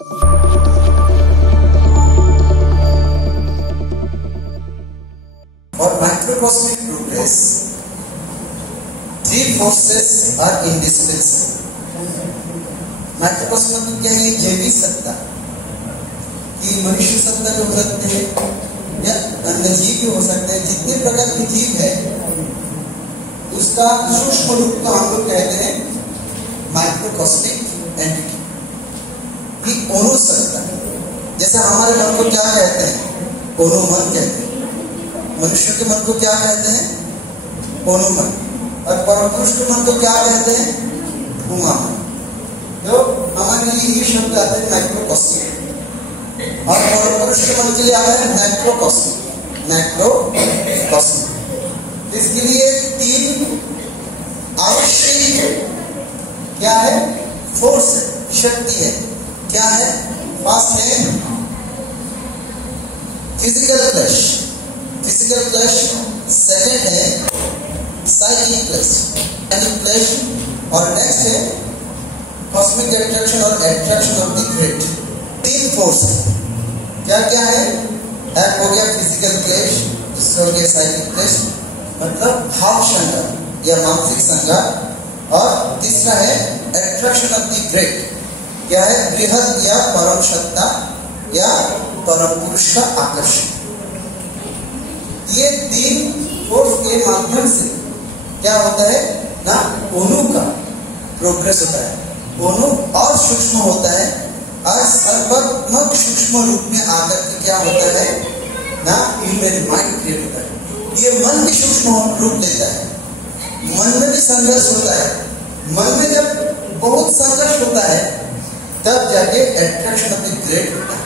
For macrocosmic progress, three forces are indispensable. Macrocosmic में क्या है? जैविक सत्ता, कि मनुष्य सत्ता भी हो सकते हैं या अन्य जीव भी हो सकते हैं। जितने प्रकार के जीव है उसका सूक्ष्म रूप को हम लोग कहते हैं माइक्रोकॉस्मिक एंटिटी, कि कोनो सत्ता। जैसे हमारे मन को क्या कहते हैं? कोनो मन कहते हैं। मनुष्य के मन को क्या कहते हैं? कोनो मन। और परम पुरुष के मन को क्या कहते हैं? उमा मन। तो हमारे लिए ये शब्द आते हैं माइक्रोकॉस्मिक, और परम पुरुष के मन के लिए आता है मैक्रोकॉस्मिक। मैक्रोकॉस्मिक इसके लिए तीन आवश्यक क्या है? फोर्स है, शक्ति है। क्या है? फर्स्ट है physical flash, physical flash. Second है साइकिक फ्लैश, और नेक्स्ट है कॉस्मिक अट्रैक्शन और एट्रैक्शन ऑफ द ग्रेट। तीन फोर्स है। क्या क्या है? एक हो गया फिजिकल फ्लैश, दूसरा हो गया साइकिक फ्लैश, मतलब भाव संघात या मानसिक संघात, और तीसरा है एट्रैक्शन ऑफ द ग्रेट। क्या है? बृहद या परम सत्ता या परम पुरुष का आकर्षण। ये तीन फोर्स के माध्यम से क्या होता है ना, अणु का प्रोग्रेस होता है। अणु और सूक्ष्म होता है और सर्वात्मक सूक्ष्म रूप में आकर के क्या होता है ना, ह्यूमन माइंड क्रिएट होता है। ये मन भी सूक्ष्म रूप लेता है। मन में भी संघर्ष होता है। मन में जब बहुत संघर्ष होता है तब जाके एट्रैक्शन ऑफ द ग्रेट होता है।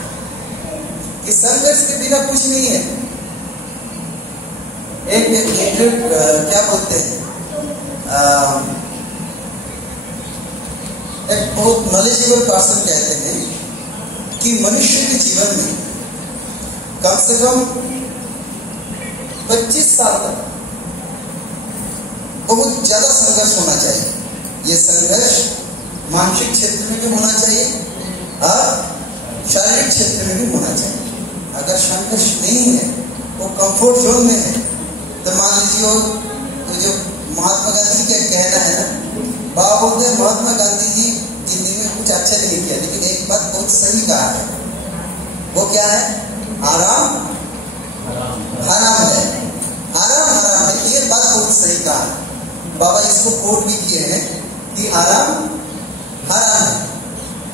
इस संघर्ष के बिना कुछ नहीं है। एक क्या बोलते हैं, एक बहुत नॉलेजेबल पर्सन कहते हैं कि मनुष्य के जीवन में कम से कम 25 साल तक बहुत ज्यादा संघर्ष होना चाहिए। ये संघर्ष मानसिक क्षेत्र में भी होना चाहिए और शारीरिक क्षेत्र में भी होना चाहिए। अगर संघर्ष नहीं है, वो कंफर्ट जोन में है, तो मान लीजिए वो जो महात्मा गांधी का कहना है ना, बाबा बोलते हैं महात्मा गांधी जी जिंदगी में कुछ अच्छा नहीं किया, लेकिन एक बात बहुत सही कहा है। वो क्या है? आराम हराम है। आराम हराम है, ये बात बहुत सही कहा है। बाबा इसको कोट भी किए हैं कि आराम हराम है।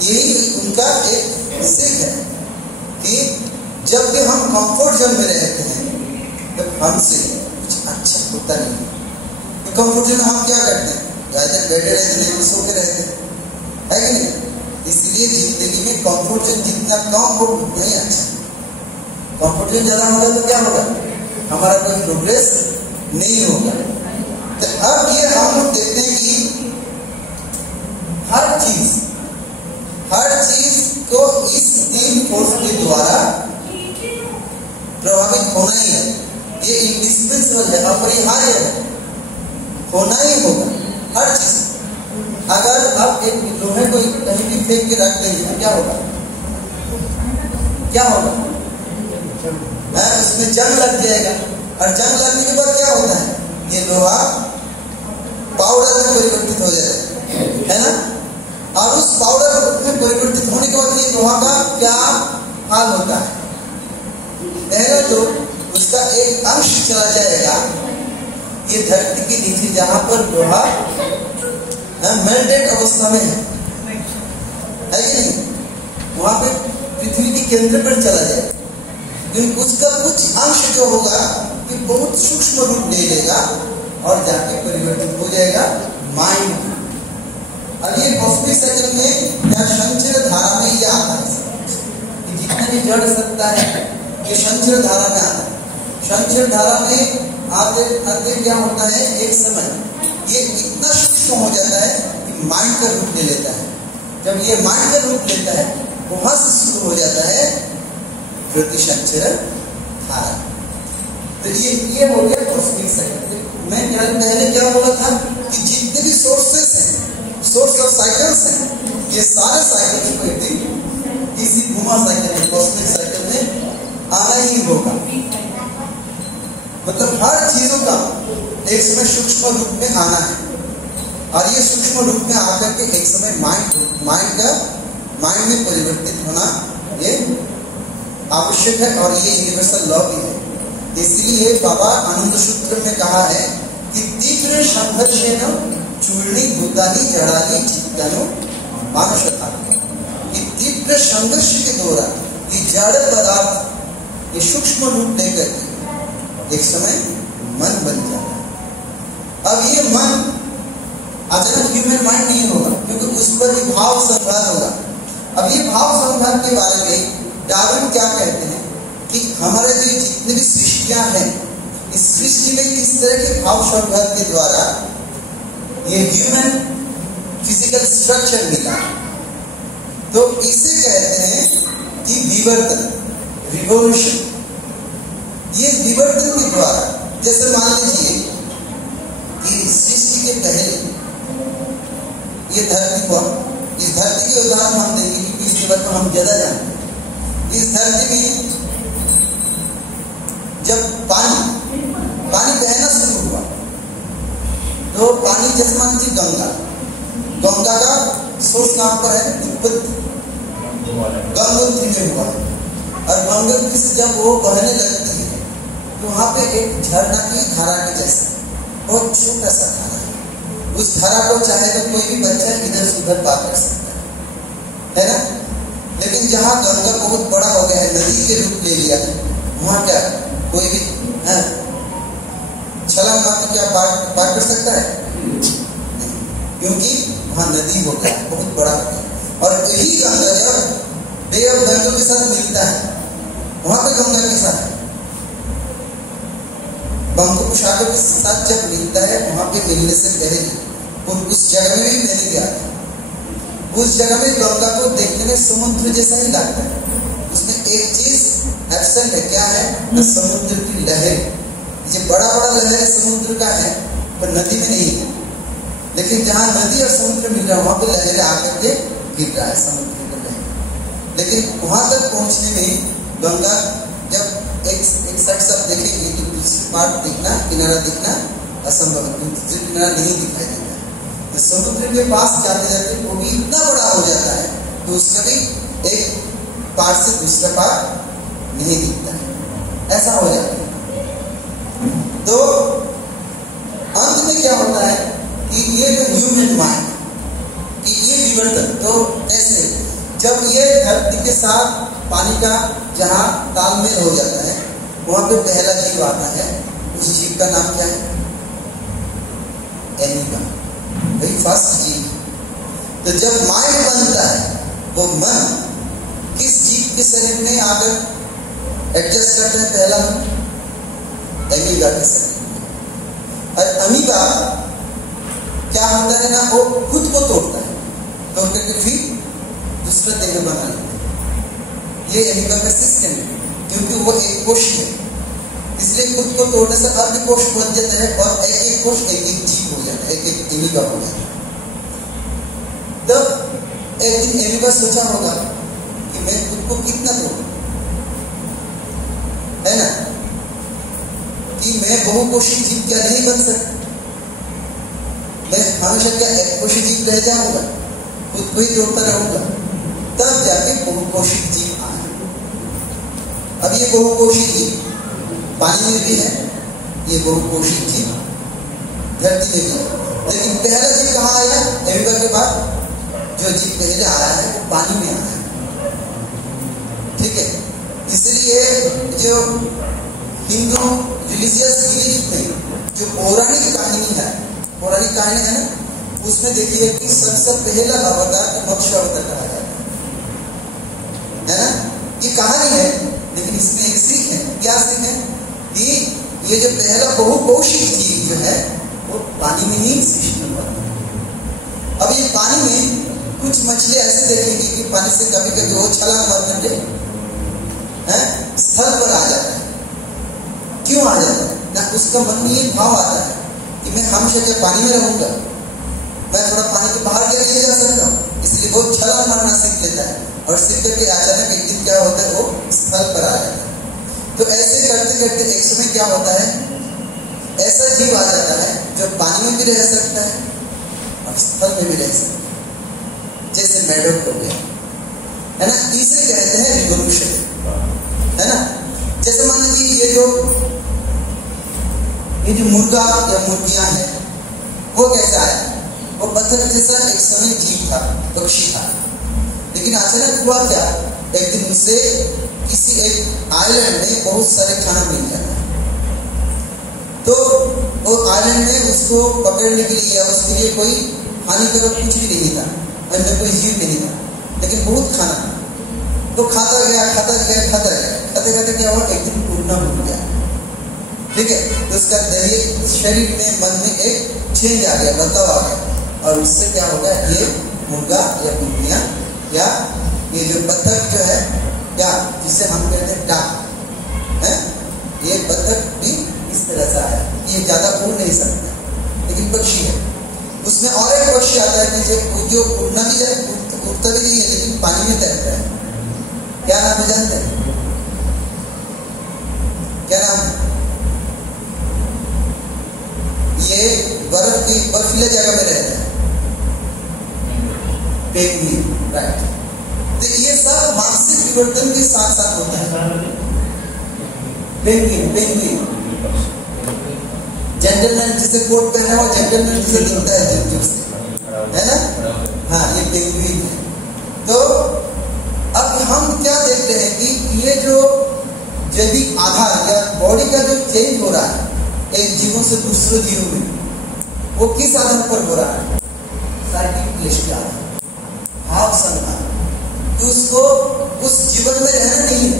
यही उनका एक सीख है कि जब भी हम कंफर्ट जोन में रहते हैं तो हमसे कुछ अच्छा होता नहीं। तो कंफर्ट जोन हम क्या करते हैं? ज्यादा बैठे रहते हैं, सो के रहते हैं, है कि नहीं? इसलिए जिंदगी में कंफर्ट जोन जितना कम हो उतना ही अच्छा। कंफर्ट जोन ज्यादा होगा तो क्या होगा? हमारा कोई प्रोग्रेस नहीं होगा। तो अब ये हम लोग देखते हैं कि हर चीज को इस तीन फोर्स के द्वारा प्रभावित होना ही है। ये इंडिस्पेंसेबल है, अपरिहार्य है, होना ही होगा हर चीज। अगर आप एक लोहे को कहीं भी फेंक के रख देंगे तो क्या होगा? क्या होगा? उसमें जंग लग जाएगा, और जंग लगने के बाद क्या होता है? ये लोहा पाउडर में परिवर्तित हो जाएगा, है ना? और उस पाउडर में परिवर्तित होने के बाद ये लोहा का क्या हाल होता है? पहले तो उसका एक अंश चला जाएगा ये धरती के नीचे, जहां पर लोहा मेल्टेड अवस्था में है कि नहीं? वहां पे पृथ्वी के केंद्र पर चला जाएगा। लेकिन उसका कुछ अंश जो होगा कि बहुत सूक्ष्म रूप ले लेगा और जाके परिवर्तित हो जाएगा माइंड। अब ये कॉस्मिक साइकिल में या संचर धारा में ये आता है कि जितना भी जड़ सकता है ये संचर धारा में आता है। संचर धारा में आते क्या होता है? एक समय ये इतना सूक्ष्म हो जाता है कि माइंड का रूप ले लेता है। जब ये माइंड का रूप लेता है वहां से शुरू हो जाता है प्रति संचर धारा। तो ये हो गया कॉस्मिक साइकिल। मैं पहले क्या बोला था कि जितने भी सोर्सेस हैं, सोर्स ऑफ साइकिल्स हैं, ये सारे साइकिल्स को एक दिन होगा। मतलब हर चीजों का एक समय सूक्ष्म रूप में आना है, और ये सूक्ष्म रूप में आकर के एक समय माइंड में परिवर्तित होना ये आवश्यक है, और ये यूनिवर्सल लॉ भी है। इसलिए बाबा आनंद सूत्र में कहा है कि तीव्र संघर्षेन चूर्णी भूतानि जड़ानि चित्तानो मानुषता, कि तीव्र संघर्ष के द्वारा ये जड़ पदार्थ ये सूक्ष्म रूप लेकर के एक समय मन बन जाता है। अब ये मन अचानक ह्यूमन माइंड नहीं होगा, क्योंकि उस पर भी भाव संघात होगा। अब ये भाव संघात के बारे में डार्विन क्या कहते हैं कि हमारे जो जितनी भी सृष्टियां हैं, इस सृष्टि में किस तरह के भाव संघात के द्वारा ये ह्यूमन फिजिकल स्ट्रक्चर मिला, तो इसे कहते हैं कि विवर्तन, रिवोल्यूशन। ये विवर्तन के द्वारा, जैसे मान लीजिए कि सृष्टि के पहले ये धरती पर, इस धरती के उदाहरण हम देंगे क्योंकि इस बात को हम ज्यादा जानते हैं। इस धरती में जब पानी बहना शुरू हुआ, तो पानी जैसे मान लीजिए गंगा का सोर्स कहाँ पर है? उत्पत्ति गंगोत्री में हुआ, और गंगोत्री से जब वो बहने लगती है तो वहां पे एक झरना की धारा के जैसा बहुत छोटा सा धारा है। उस धारा को चाहे तो कोई भी बच्चा इधर से उधर पार कर सकता है ना। लेकिन जहाँ गंगा बहुत बड़ा हो गया है, नदी के रूप ले लिया है, वहां क्या कोई भी छलांग मार के क्या पार कर सकता है? क्योंकि वहां नदी हो गया, बहुत बड़ा हो गया। और यही गंगा जब बे ऑफ बंगाल के साथ मिलता है, वहां पे गंगा के साथ बंगोपसागर के साथ जब मिलता है, वहां पे मिलने से पहले और उस जगह में भी मैंने गया था, उस जगह में गंगा को देखने में समुद्र जैसा ही लगता है। उसमें एक चीज एब्सेंट है, क्या है? समुद्र की लहर। ये बड़ा लहर समुद्र का है, पर नदी में नहीं है। लेकिन जहाँ नदी और समुद्र मिल रहा है, वहां पे लहरें आकर के गिर रहा है समुद्र का लहर। लेकिन वहां तक पहुंचने में गंगा जब एक साइड सब देखेंगे तो दूसरी पार्ट दिखना, किनारा दिखना असंभव है, दूसरी किनारा नहीं दिखाई देता है। तो समुद्र के पास जाते जाते वो भी इतना बड़ा हो जाता है तो उसका भी एक पार्ट से दूसरा पार्ट नहीं दिखता है, ऐसा हो जाता है। तो अंत में क्या होता है कि ये जो ह्यूमन माइंड कि ये विवर्तन, तो ऐसे जब ये धरती के साथ पानी का जहाँ तालमेल हो जाता है, वहां पे पहला जीव आता है। उस जीव का नाम क्या है? एनीमा, वही फर्स्ट जीव। तो जब माइंड बनता है, वो मन किस जीव के शरीर में आकर एडजस्ट करते हैं? पहला मन एमीबा के शरीर में। और अमीबा क्या होता है ना, वो खुद को तोड़ता है, तोड़ करके फिर दूसरा देह बना लेता है। ये एमीबा का सिस्टम है, क्योंकि वो एक कोश है, इसलिए खुद को तोड़ने से अर्ध कोश बन जाता है, और एक कोश एक जीव हो जाता है, एक एमीबा हो जाता है। तब एक दिन एमीबा सोचा होगा कि मैं खुद को कितना तोड़ूं, है ना, कि मैं बहुकोशी जीव क्या नहीं बन सकता, मैं हमेशा क्या एक कोशी जीव रह जाऊंगा, खुद को ही तोड़ता रहूंगा। तब जाके बहुकोशी जीव आए। अब ये बहुकोशी जीव पानी में भी है, ये बहुकोशी जीव धरती में भी है। लेकिन पहला जीव कहाँ आया? एमीबा के बाद जो जीव पहले आया है वो पानी में आया है, ठीक है। इसलिए जो हिंदू रिलीजियस बिलीफ में जो पौराणिक कहानी है ना, उसमें देखिए कि सबसे पहला अवतार को मत्स्य अवतार कहा जाता है ना। ये कहानी है, लेकिन इसमें एक सीख है। क्या सीख है? कि ये जो पहला बहुकोशी जीव जो है वो पानी में ही सृष्टि हुआ। अब ये पानी में कुछ मछलियां ऐसे देखेंगी कि पानी से कभी कभी वो छलांग मार करके स्थल पर आ जाता है। क्यों आ जाता है ना? उसका मन में ये भाव आता है कि मैं हमेशा क्या पानी में रहूंगा, मैं थोड़ा पानी के बाहर क्या नहीं जा सकता हूँ, इसलिए वो छलांग मारना सीख लेता है। और सीख करके अचानक एक दिन क्या होता है, वो स्थल पर आ जाता है। तो ऐसे करते करते एक समय क्या होता है, ऐसा जीव आ जाता है जो पानी में भी रह सकता है और स्थल में भी रह सकता है, जैसे मेढक हो गया, है ना। इसे कहते हैं रिवोल्यूशन, है ना। जैसे मान लीजिए ये जो मुर्गा या मुर्गियां हैं, वो कैसे आया, वो पत्थर जैसा एक समय जीव था, पक्षी था, लेकिन अचानक हुआ क्या, एक दिन उसे किसी एक आइलैंड में बहुत सारे खाना मिल जाता है, तो वो आइलैंड में उसको पकड़ने के लिए या उसके लिए कोई हानिकारक कुछ भी नहीं था, अन्य कोई जीव नहीं था, लेकिन बहुत खाना था। तो खाता गया खाते खाते क्या हुआ, एक दिन उड़ना भूल गया, ठीक है। तो उसका दैहिक शरीर में, मन में एक चेंज आ गया, बदलाव आ गया, और उससे क्या हो गया, ये मुर्गा या मुर्गियां या ये जो बत्तख जो है, क्या जिसे हम कहते हैं डाक है, ये बत्तख भी इस तरह से आया। ये ज्यादा उड़ नहीं सकता, लेकिन पक्षी है। उसमें और एक पक्षी आता है जो उड़ना भी उड़ता भी नहीं है, लेकिन पानी में तैरता है। क्या नाम है जानते हैं, क्या नाम है? ये बर्फीले जगह में रहता है, पेंगुइन, राइट। तो ये सब मानसिक विवर्तन के साथ साथ होता है। पेंगुइन जेंटलमैन जिसे कोट पहना हुआ जेंटलमैन जिसे दिखता है दूर से, है ना। हाँ, ये पेंगुइन है। तो अब हम क्या देखते हैं कि ये जो जैविक आधार या बॉडी का जो चेंज हो रहा है एक जीवों से दूसरे जीवों में, वो किस आधार पर हो रहा है, साइकिक क्लेश के आधार, भाव संघात। तो उसको उस जीवन में रहना नहीं है,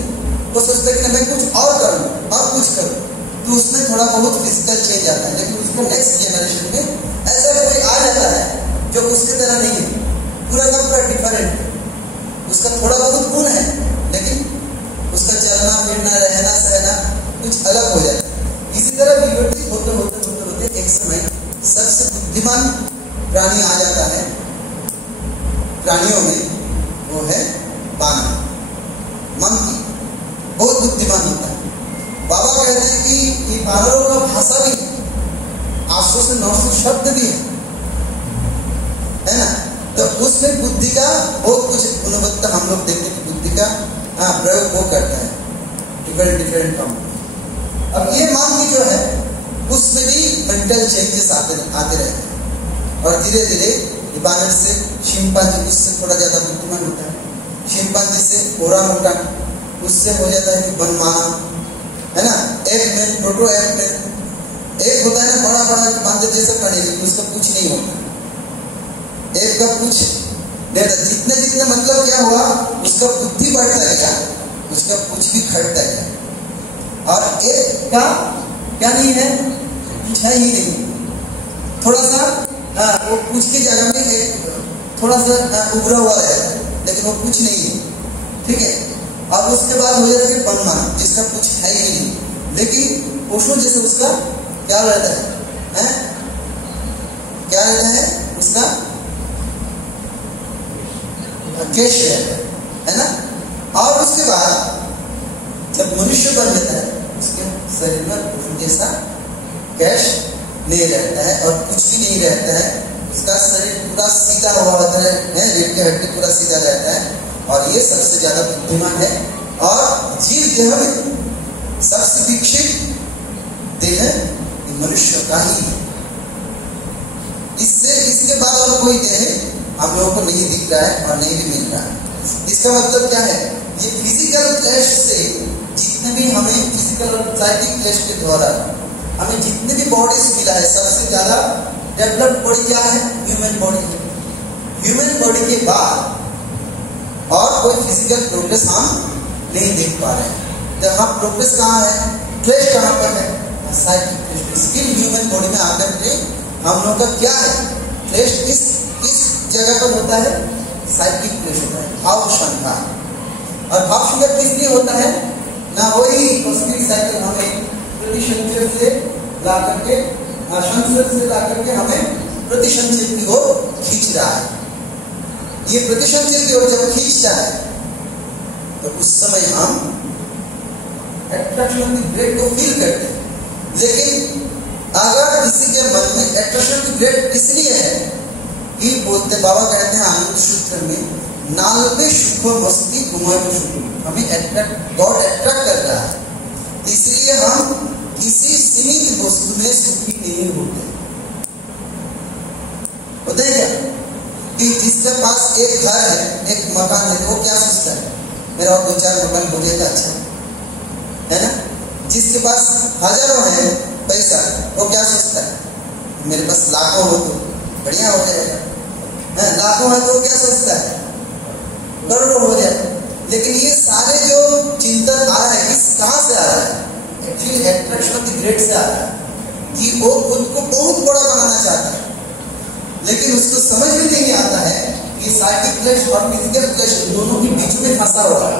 वो सोचता है कि मैं कुछ और करूं और कुछ करूं, तो उसमें थोड़ा बहुत फिजिकल चेंज आता है, लेकिन उसको नेक्स्ट जनरेशन में ऐसा कोई आ जाता है जो उसकी तरह नहीं है, पूरा का पूरा डिफरेंट है। उसका थोड़ा बहुत गुण है, लेकिन उसका चलना फिरना रहना सहना कुछ अलग हो जाता है। इसी तरह विवर्तित होते होते एक समय सबसे बुद्धिमान प्राणी आ जाता है प्राणियों में, वो है बानर, मंकी, बहुत बुद्धिमान होता है। बाबा कहते हैं कि बानरों का भाषा भी 800 से 900 शब्द भी है ना। तो उसमें बुद्धि का बहुत कुछ गुणवत्ता हम लोग देखते हैं कि बुद्धि का प्रयोग वो करता है, डिफरेंट काम। अब ये मंकी जो है उसमें भी मेंटल चेंजेस आते रहते हैं, और धीरे धीरे बानर से शिम्पांजी, उससे थोड़ा ज्यादा बुद्धिमान होता है, शिम्पांजी से ओरांगुटान, उससे हो जाता है कि बनमाना, है ना। एगमैन, प्रोटो एगमैन, एक होता है ना बड़ा बांदर जैसा प्राणी, लेकिन उसका कुछ नहीं होता, एक का कुछ जितने जितने मतलब क्या हुआ, उसका बुद्धि बढ़ता गया, उसका कुछ भी घटता गया, और एक का क्या नहीं है, कुछ है ही नहीं, थोड़ा सा वो कुछ की जगह में एक थोड़ा सा उभरा हुआ है, लेकिन वो कुछ नहीं है, ठीक है। अब उसके बाद हो जाता है बनमाना, जिसका कुछ है ही नहीं, लेकिन पशु जैसे उसका क्या रहता है? क्या रहता है उसका केश है ना। और उसके बाद जब मनुष्य बन जाता है, उसके शरीर में पशु जैसा केश नहीं रहता है और कुछ भी नहीं रहता है, उसका शरीर पूरा सीधा हुआ होता है, रीढ़ की हड्डी पूरा सीधा रहता है, और ये सबसे ज्यादा बुद्धिमान है। और जीव देह में सबसे विकसित देह मनुष्य का ही है। इसके बाद और कोई देह हम लोगों को नहीं दिख रहा है और नहीं भी मिल रहा है। इसका मतलब क्या है, ये फिजिकल क्लैश से जितने भी हमें फिजिकल और साइकिक क्लैश के द्वारा हमें जितने भी बॉडीज मिला है, सबसे ज्यादा डेवलप्ड बॉडी क्या है, ह्यूमन बॉडी है। ह्यूमन बॉडी के बाद और कोई फिजिकल प्रोग्रेस हम नहीं देख पा रहे हैं। तो हम प्रोग्रेस कहाँ है, क्लैश कहाँ पर है, psychic clash. Skill human body में आकर के हम लोग का क्या है, क्लैश इस जगह पर होता है, साइकिक क्लैश होता है, भाव शंका। और भाव शंका किस लिए होता है ना, वही पॉजिटिव साइकिल हमें प्रतिसंचय से ला करके हमें प्रतिसंचय की ओर खींच रहा है। ये प्रतिसंचय की ओर जब खींच रहा है, तो उस समय हम अट्रैक्शन ऑफ द ग्रेड को फील करते हैं। लेकिन अगर किसी के मन में अट्रैक्शन ऑफ द ग्रेड इसलिए है कि बोलते बाबा कहते हैं आनंद सूत्र में नालबे सुख मस्ती घुमाए सुख, हमें गॉड अट्रैक्ट कर रहा है, इसलिए हम किसी सीमित वस्तु में सुखी नहीं होते। होता है क्या कि जिसके पास एक घर है, एक मकान है, वो क्या सोचता है मेरा और 2-4 मकान हो गया तो अच्छा है ना। जिसके पास हजारों है पैसा, वो क्या सोचता है मेरे पास लाखों हो तो बढ़िया हो जाएगा, लाखों है तो क्या सोचता है करोड़ों हो जाए। लेकिन ये सारे जो चिंतन आ रहे हैं कहाँ से आ रहा है? Actually attraction of the grade से आ रहा है कि वो खुद को बहुत बड़ा बनाना चाहता है, लेकिन उसको समझ में नहीं आता है कि साइकिक फ्लैश और फिजिकल फ्लैश दोनों के बीच में फंसा हुआ है।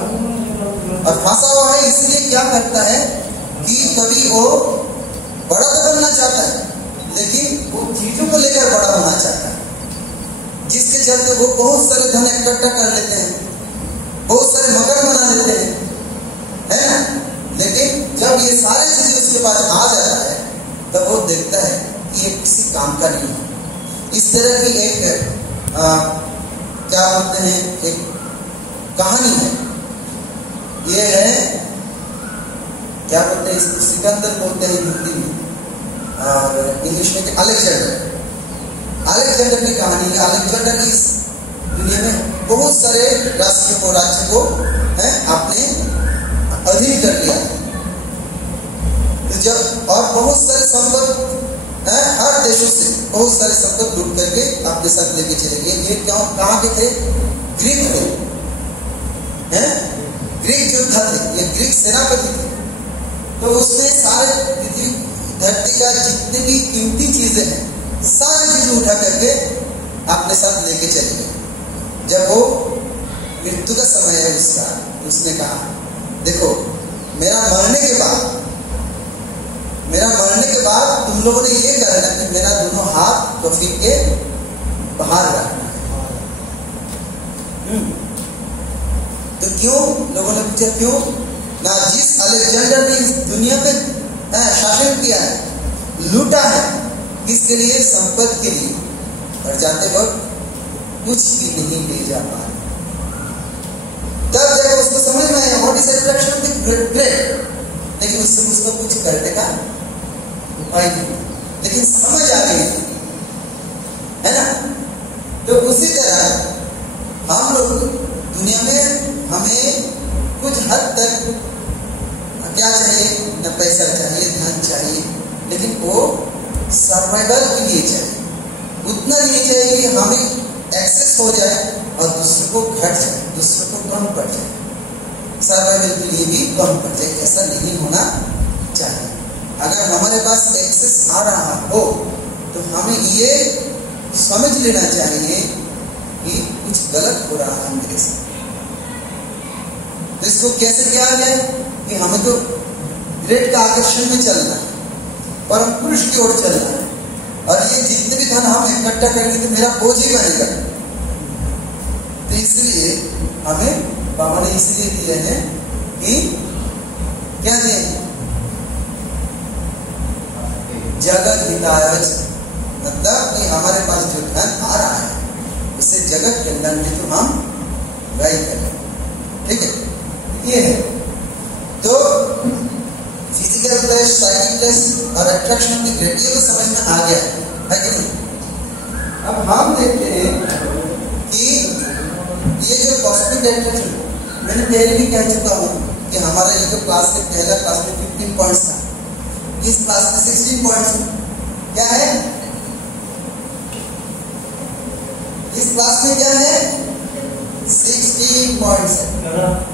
और फंसा हुआ है इसलिए क्या करता है कि कभी वो बड़ा तो बनना चाहता है, लेकिन वो चीजों को लेकर बड़ा होना चाहता है, जिसके चलते वो बहुत सारे धन इकट्ठा कर लेते हैं, बहुत सारे मकान बना लेते हैं, है ना। लेकिन जब ये सारे चीजें उसके पास आ जाता है तब वो देखता है कि ये किसी काम का नहीं है। इस तरह की एक क्या बोलते हैं एक कहानी है, ये है क्या बोलते हैं इसको सिकंदर बोलते हैं हिंदी में और इंग्लिश में अलेक्जेंडर की कहानी है। अलेक्जेंडर इस दुनिया में बहुत सारे राज्य को अपने अधीन कर लिया, तो जब और बहुत सारे संपत्ति हर देशों से बहुत सारे संपत्ति लूट करके अपने साथ लेके चले गए। ये क्यों कहाँ के थे? ग्रीक थे, ग्रीक योद्धा थे, ये ग्रीक सेनापति थे। तो उसने सारे धरती का जितने भी कीमती चीजें हैं सारी चीजें उठा करके अपने साथ लेके चले गए। जब वो मृत्यु का समय है उसका, उसने कहा देखो मेरा मरने के बाद तुम लोगों ने ये करना कि मेरा दोनों हाथ कफीन के बाहर रखना है। तो क्यों? लोगों ने पूछा क्यों ना? जिस अलेक्जेंडर ने इस दुनिया पे शासन किया है, लूटा है, किसके लिए? संपत्ति के लिए, और जाते वक्त कुछ भी नहीं ले जा पाए। तब जाकर उसको समझ में आया what is attraction of the grade, लेकिन उससे उसको कुछ करने का उपाय नहीं, लेकिन समझ आ गई है ना। तो उसी तरह हम लोग दुनिया में हमें कुछ हद तक क्या चाहिए? न पैसा चाहिए, धन चाहिए, लेकिन वो सर्वाइवल के लिए चाहिए। उतना नहीं चाहिए कि हमें एक्सेस हो जाए और दूसरे को घट जाए, दूसरे को कम पड़ जाए, सर्वाइवल के लिए भी कम पड़ जाए, ऐसा नहीं होना चाहिए। अगर हमारे पास एक्सेस आ रहा हो तो हमें ये समझ लेना चाहिए कि कुछ गलत हो रहा है मेरे साथ। तो इसको कैसे किया जाए कि हमें तो ग्रेड का आकर्षण में चलना है, परम पुरुष की ओर चलना है, और ये जितने भी धन हम इकट्ठा करेंगे तो मेरा बोझ ही बनेगा। तो इसलिए हमें बाबा ने इसलिए दिए हैं कि क्या दिए? जगत हिताय, मतलब कि हमारे पास जो धन आ रहा है उसे जगत के कल्याण में तो हम व्यय करें। ठीक है, ये है। तो फिजिकल प्लेस, साइकिक प्लेस और अट्रैक्शन ऑफ द ग्रेड, ये तो समझ में आ गया है कि नहीं? अब हम देखते हैं कि ये जो कॉस्मिक अट्रैक्शन, मैंने पहले भी कह चुका हूँ कि हमारा ये जो क्लास है, पहला क्लास में 15 पॉइंट्स था, इस क्लास में 16 पॉइंट्स क्या है? इस क्लास में क्या है? 16 पॉइंट्स है।